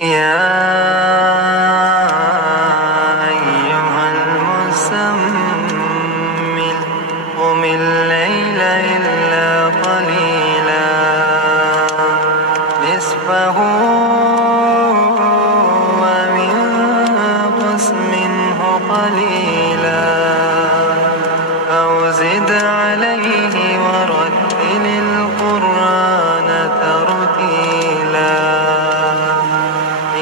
يا أيها المزمل قم الليل إلا قليلا نصفه وانقص منه قليلا أو زد عليه ورتل القرآن ترتيلا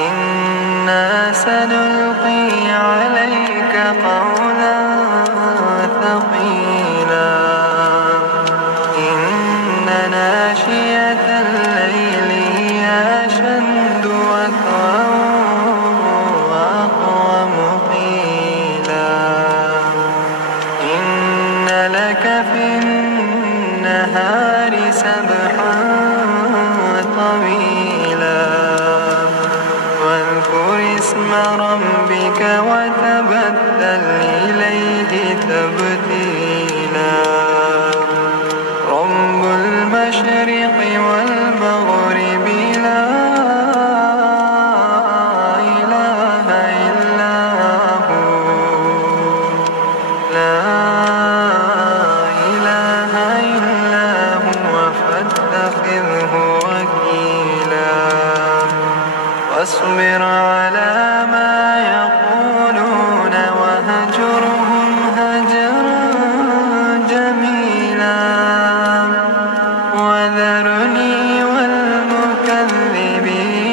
إنا سنلقي عليك قولا ثقيلا إن ناشئة الليل هي أشد وطئا وأقوم قيلا إن لك في النهار سبحا طويلا واذكر اسم ربك وتبتل إليه تبتيلا رب المشرق والمغرب لا إله إلا هو لا إله إلا هو فاتخذه وكيلا واصبر على ما يقولون وهجرهم هجرا جميلا وذرني والمكذبين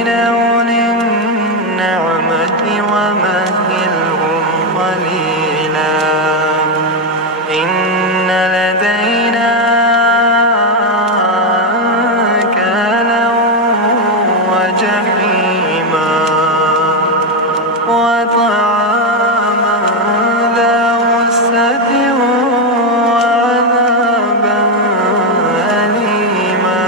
أولي النعمة ومهلهم قليلا إن لدينا أنكالا وجحيما وطعاما ذا غصة وعذابا أليما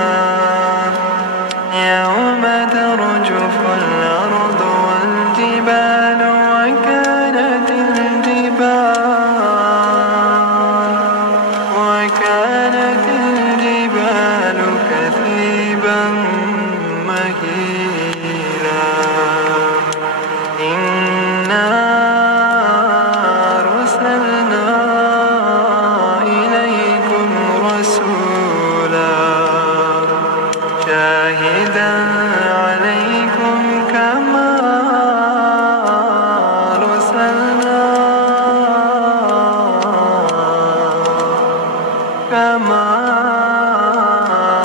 يوم ترجف الأرض والجبال وكانت الجبال كثيبا مهيلا إنا أرسلنا إليكم رسولا شاهدا عليكم كما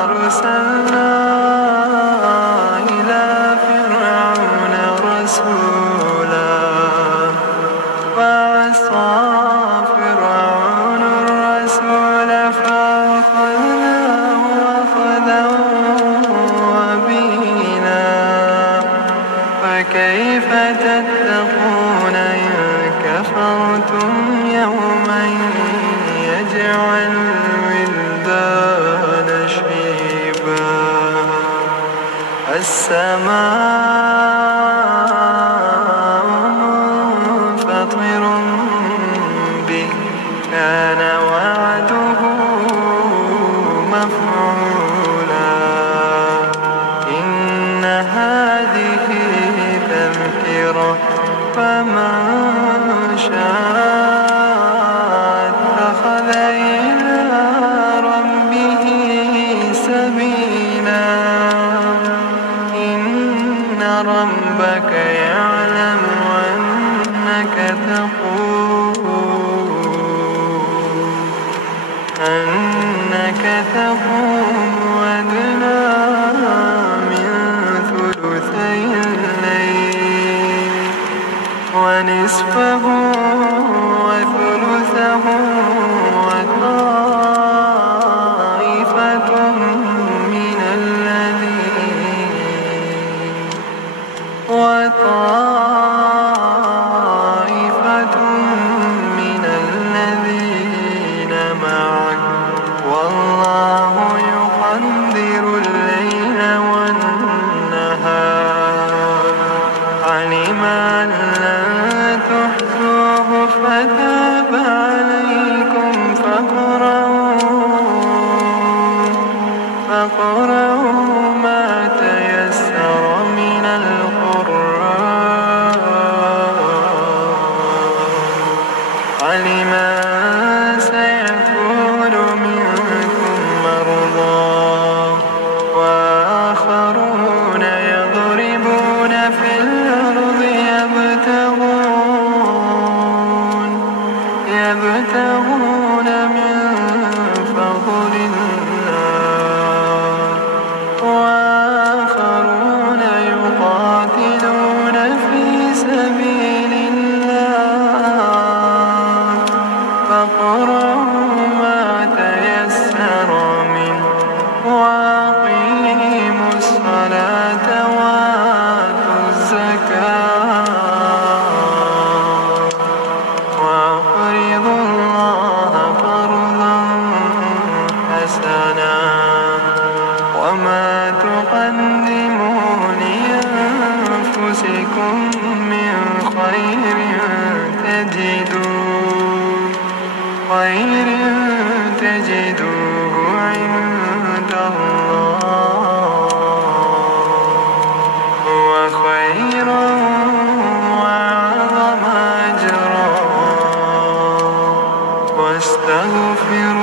أرسلنا إلى فرعون رسولا فعصى فرعون الرسول فأخذناه أخذا وبيلا فكيف تتقون إن كفرتم يوما يجعل الولدان شيبا السماء منفطر به كان وعده مفعولا إن هذه تذكرة فمن شاء اتخذ إلى ربه سبيلا إن ربك يعلم أنك تقوم أدنى من ثلثي الليل ونصفه وثلثه وطائفة من الذين معك والله يقدر الليل والنهار علم أن لن تحصوه فتاب عليكم أنفسكم من خير تجدوه عند الله هو خيرا وأعظم أجرا واستغفروا